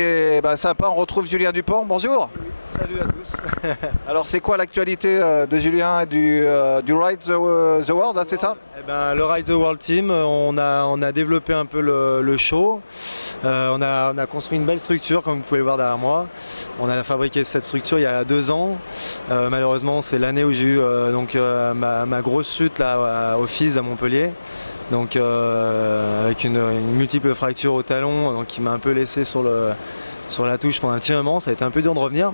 est sympa, on retrouve Julien Dupont, bonjour. Salut à tous. Alors c'est quoi l'actualité de Julien et du Ride the World, hein, c'est ça? Le Ride the World Team, on a développé un peu le show. On a construit une belle structure, comme vous pouvez le voir derrière moi. On a fabriqué cette structure il y a 2 ans. Malheureusement, c'est l'année où j'ai eu ma grosse chute là, au FIS à Montpellier. Donc avec une multiple fracture au talon, donc qui m'a un peu laissé sur la touche pendant un petit moment. Ça a été un peu dur de revenir.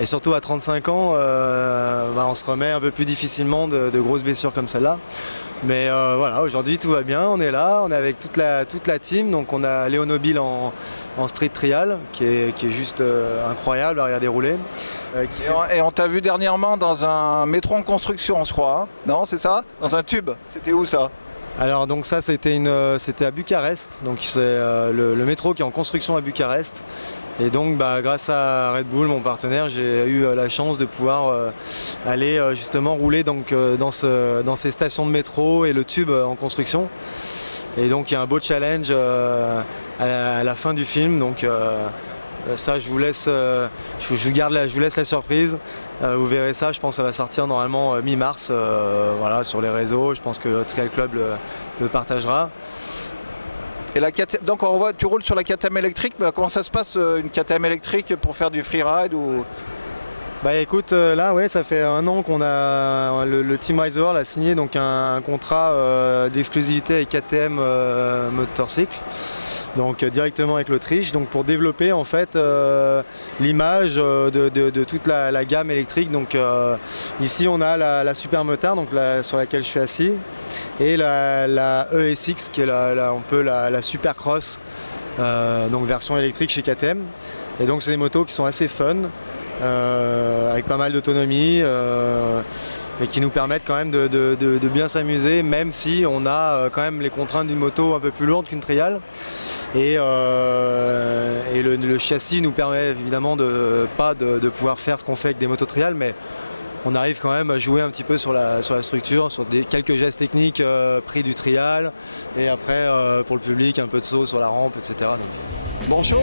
Et surtout à 35 ans, on se remet un peu plus difficilement de grosses blessures comme celle-là. Mais voilà, aujourd'hui tout va bien, on est là, on est avec toute la team. Donc on a Léo Nobile en street trial qui est juste incroyable à regarder rouler. Et on t'a vu dernièrement dans un métro en construction, je crois, hein? Non, c'est ça? Dans un tube, c'était où ça? Alors donc ça c'était à Bucarest, donc c'est le métro qui est en construction à Bucarest. Et donc grâce à Red Bull, mon partenaire, j'ai eu la chance de pouvoir aller justement rouler donc, dans ces stations de métro et le tube en construction. Et donc il y a un beau challenge à la fin du film. Donc ça je vous laisse, je vous laisse la surprise. Vous verrez ça, je pense que ça va sortir normalement mi-mars voilà, sur les réseaux. Je pense que Trial Club le partagera. Et donc on voit, tu roules sur la KTM électrique, mais comment ça se passe une KTM électrique pour faire du freeride ou... Écoute, là ouais, ça fait 1 an qu'on a le Team Ride the World a signé donc un contrat d'exclusivité avec KTM Motorcycle. Donc directement avec l'Autriche, donc pour développer en fait l'image de toute la gamme électrique. Donc ici on a la Super Motard, donc sur laquelle je suis assis, et la ESX qui est la Super Cross, donc version électrique chez KTM. Et donc c'est des motos qui sont assez fun, avec pas mal d'autonomie, mais qui nous permettent quand même de bien s'amuser, même si on a quand même les contraintes d'une moto un peu plus lourde qu'une trial. Et le châssis nous permet évidemment pas de pouvoir faire ce qu'on fait avec des motos trial, mais on arrive quand même à jouer un petit peu sur la structure, sur quelques gestes techniques pris du trial, et après pour le public un peu de saut sur la rampe, etc. Bon show.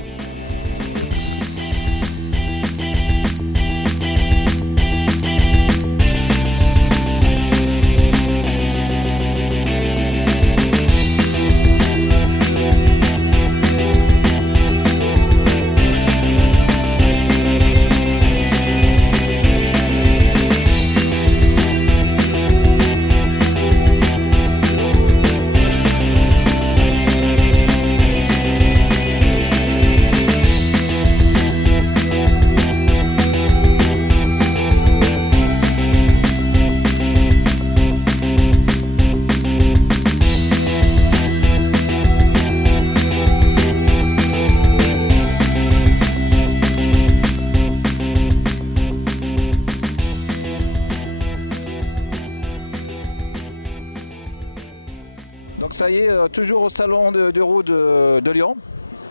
Ça y est, toujours au salon de roue de Lyon.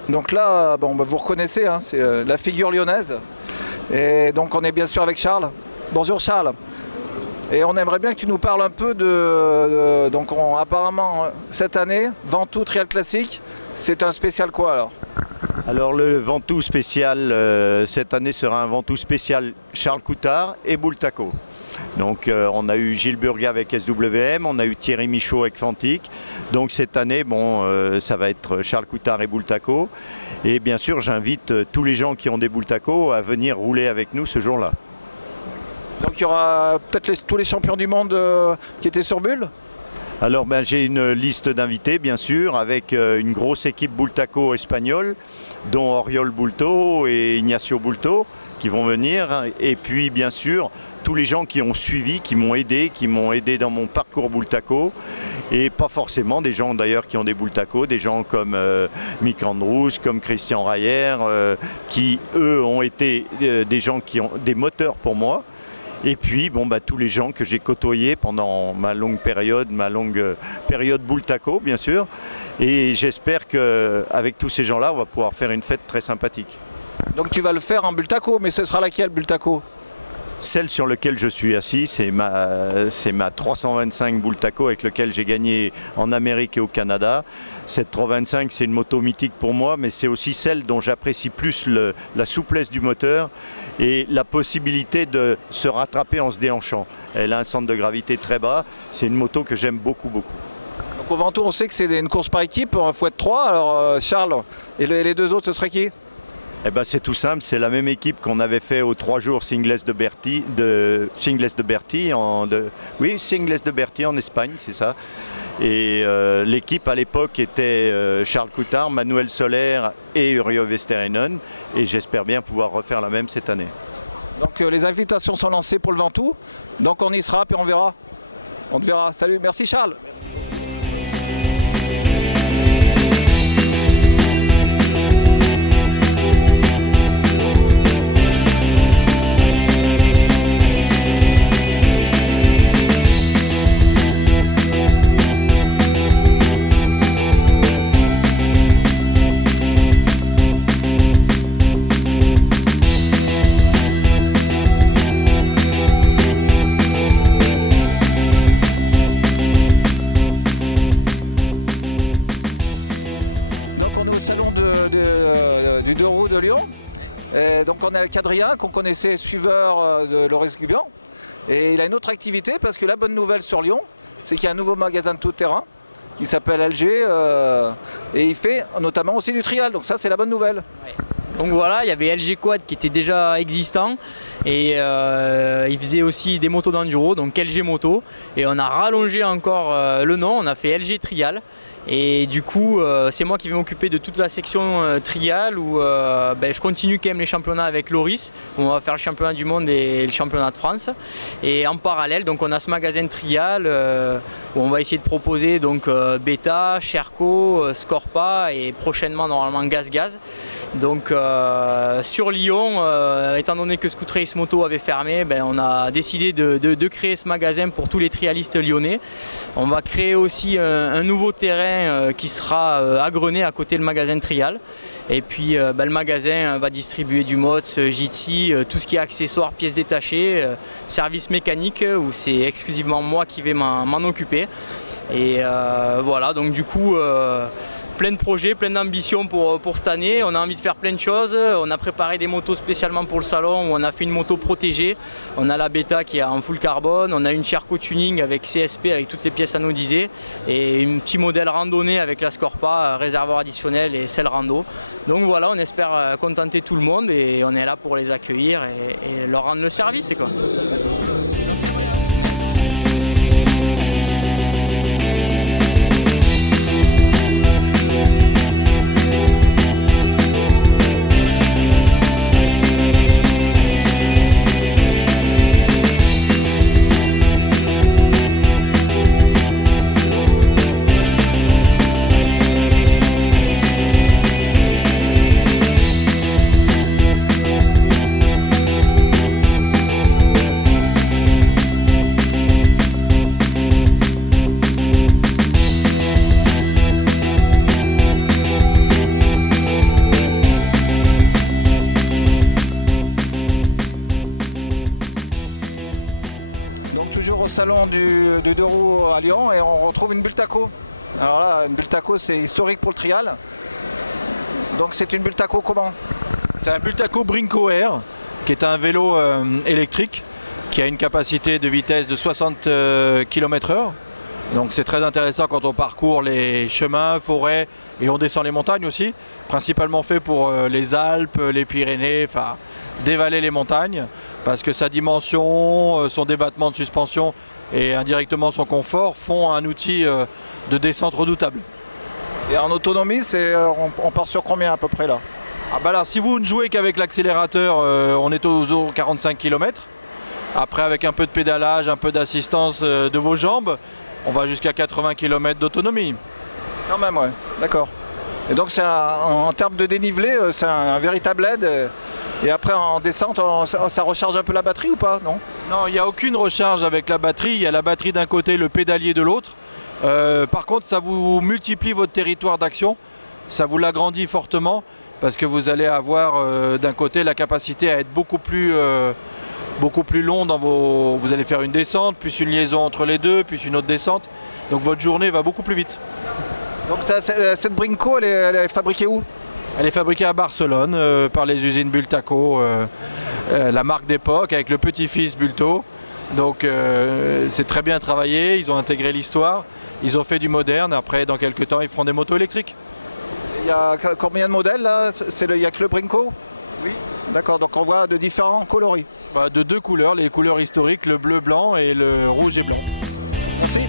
Donc là, vous reconnaissez, hein, c'est la figure lyonnaise. Et donc on est bien sûr avec Charles. Bonjour Charles. Et on aimerait bien que tu nous parles un peu apparemment cette année, Ventoux Trial Classic, c'est un spécial quoi alors? Alors le Ventoux spécial cette année sera un Ventoux spécial Charles Coutard et Bultaco. Donc on a eu Gilles Burgat avec SWM, on a eu Thierry Michaud avec Fantic. Donc cette année, ça va être Charles Coutard et Bultaco. Et bien sûr, j'invite tous les gens qui ont des Bultaco à venir rouler avec nous ce jour-là. Donc il y aura peut-être tous les champions du monde qui étaient sur Bull? Alors j'ai une liste d'invités bien sûr, avec une grosse équipe Bultaco espagnole, dont Oriol Bulto et Ignacio Bulto qui vont venir. Et puis bien sûr, tous les gens qui ont suivi, qui m'ont aidé dans mon parcours Bultaco. Et pas forcément des gens d'ailleurs qui ont des Bultaco, des gens comme Mick Andrews, comme Christian Rayer, qui eux ont été des gens qui ont des moteurs pour moi. Et puis tous les gens que j'ai côtoyés pendant ma longue période Bultaco bien sûr. Et j'espère qu'avec tous ces gens-là, on va pouvoir faire une fête très sympathique. Donc tu vas le faire en Bultaco, mais ce sera laquelle Bultaco? Celle sur laquelle je suis assis, c'est ma 325 Bultaco avec laquelle j'ai gagné en Amérique et au Canada. Cette 325, c'est une moto mythique pour moi, mais c'est aussi celle dont j'apprécie plus la souplesse du moteur et la possibilité de se rattraper en se déhanchant. Elle a un centre de gravité très bas. C'est une moto que j'aime beaucoup, beaucoup. Donc au Ventoux, on sait que c'est une course par équipe, il faut être 3. Alors Charles et les 2 autres, ce serait qui? Eh ben, c'est tout simple, c'est la même équipe qu'on avait fait aux 3 jours Singles de Berti, Singles de Berti en Espagne, c'est ça. Et l'équipe à l'époque était Charles Coutard, Manuel Soler et Uriel Vesterinen. Et j'espère bien pouvoir refaire la même cette année. Donc les invitations sont lancées pour le Ventoux. Donc on y sera, puis on verra. On te verra. Salut, merci Charles. Donc on est avec Adrien, qu'on connaissait, suiveur de Loris Gubian. Et il a une autre activité, parce que la bonne nouvelle sur Lyon, c'est qu'il y a un nouveau magasin de tout-terrain qui s'appelle LG. Et il fait notamment aussi du trial, donc ça c'est la bonne nouvelle. Ouais. Donc voilà, il y avait LG Quad qui était déjà existant. Et il faisait aussi des motos d'enduro, donc LG Moto. Et on a rallongé encore le nom, on a fait LG Trial. Et du coup, c'est moi qui vais m'occuper de toute la section trial où je continue quand même les championnats avec Loris. On va faire le championnat du monde et le championnat de France. Et en parallèle, donc on a ce magasin trial où on va essayer de proposer donc Beta, Sherco, Scorpa et prochainement normalement Gaz. Donc sur Lyon, étant donné que Scoot Race Moto avait fermé, on a décidé de créer ce magasin pour tous les trialistes lyonnais. On va créer aussi un nouveau terrain qui sera à Grenay à côté du magasin trial. Et puis le magasin va distribuer du MOTS, Jitsi, tout ce qui est accessoires, pièces détachées, service mécanique où c'est exclusivement moi qui vais m'en occuper. Et voilà, donc du coup plein de projets, plein d'ambitions pour cette année. On a envie de faire plein de choses. On a préparé des motos spécialement pour le salon où on a fait une moto protégée. On a la Beta qui est en full carbone. On a une Sherco Tuning avec CSP avec toutes les pièces anodisées et un petit modèle randonnée avec la Scorpa, réservoir additionnel et selle rando. Donc voilà, on espère contenter tout le monde et on est là pour les accueillir et leur rendre le service, quoi. Du 2 roues à Lyon et on retrouve une Bultaco. Alors là, une Bultaco, c'est historique pour le trial. Donc c'est une Bultaco comment? C'est un Bultaco Brinco Air, qui est un vélo électrique, qui a une capacité de vitesse de 60 km/h. Donc c'est très intéressant quand on parcourt les chemins, forêts et on descend les montagnes aussi. Principalement fait pour les Alpes, les Pyrénées, enfin dévaler les montagnes. Parce que sa dimension, son débattement de suspension et indirectement son confort font un outil de descente redoutable. Et en autonomie, on part sur combien à peu près là? Ah bah là, si vous ne jouez qu'avec l'accélérateur, on est aux 45 km. Après, avec un peu de pédalage, un peu d'assistance de vos jambes, on va jusqu'à 80 km d'autonomie. Quand même, ouais, d'accord. Et donc en termes de dénivelé, c'est un véritable aide. Et après en descente, ça recharge un peu la batterie ou pas? Non, non, il n'y a aucune recharge avec la batterie. Il y a la batterie d'un côté, le pédalier de l'autre. Par contre, ça vous multiplie votre territoire d'action. Ça vous l'agrandit fortement parce que vous allez avoir d'un côté la capacité à être beaucoup plus beaucoup plus long dans vos... Vous allez faire une descente, puis une liaison entre les deux, puis une autre descente. Donc votre journée va beaucoup plus vite. Donc cette Brinco, elle est fabriquée où? Elle est fabriquée à Barcelone par les usines Bultaco, la marque d'époque avec le petit-fils Bulto. Donc c'est très bien travaillé, ils ont intégré l'histoire, ils ont fait du moderne. Après, dans quelques temps, ils feront des motos électriques. Il y a combien de modèles là? Il n'y a que le Brinco? Oui. D'accord, donc on voit de différents coloris. Bah, de deux couleurs, les couleurs historiques, le bleu blanc et le rouge et blanc. Merci.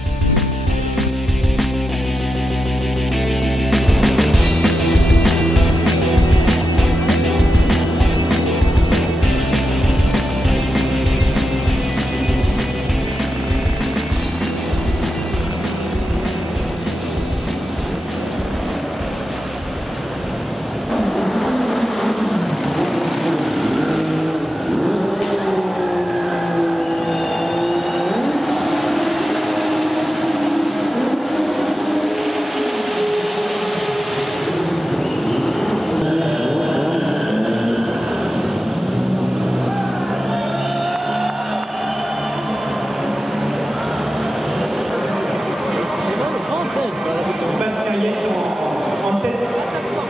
En tête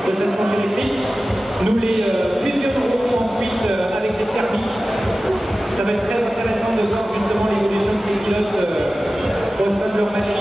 de cette tranche électrique. Nous les fusionnerons ensuite avec des thermiques. Ça va être très intéressant de voir justement l'évolution de ces pilotes au sein de leur machine.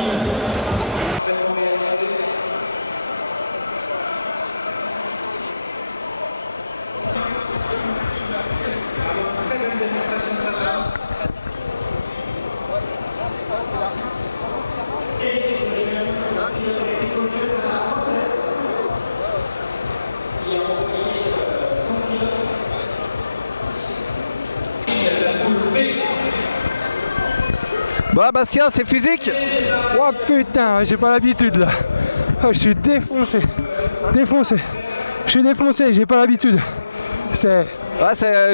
Bon Bastien, c'est physique? Oh putain, j'ai pas l'habitude là. Oh, je suis défoncé. Défoncé. Je suis défoncé, j'ai pas l'habitude. C'est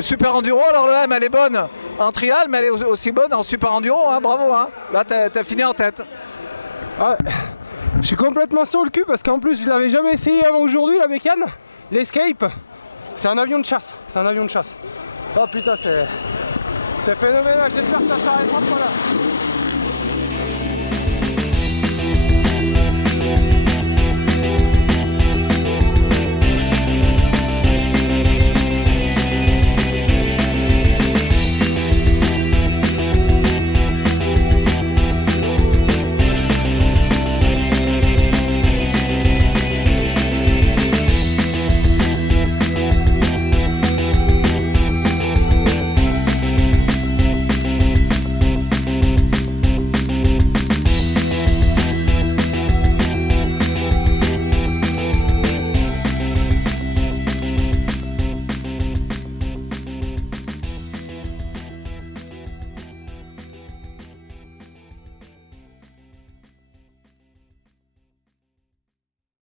super enduro, alors le M elle est bonne en trial, mais elle est aussi bonne en super enduro, hein, bravo. Hein. Là t'as fini en tête. Ah, je suis complètement sur le cul parce qu'en plus je l'avais jamais essayé avant aujourd'hui la bécane. L'Escape, c'est un avion de chasse. C'est un avion de chasse. Oh putain, c'est phénoménal, j'espère que ça s'arrêtera pas là.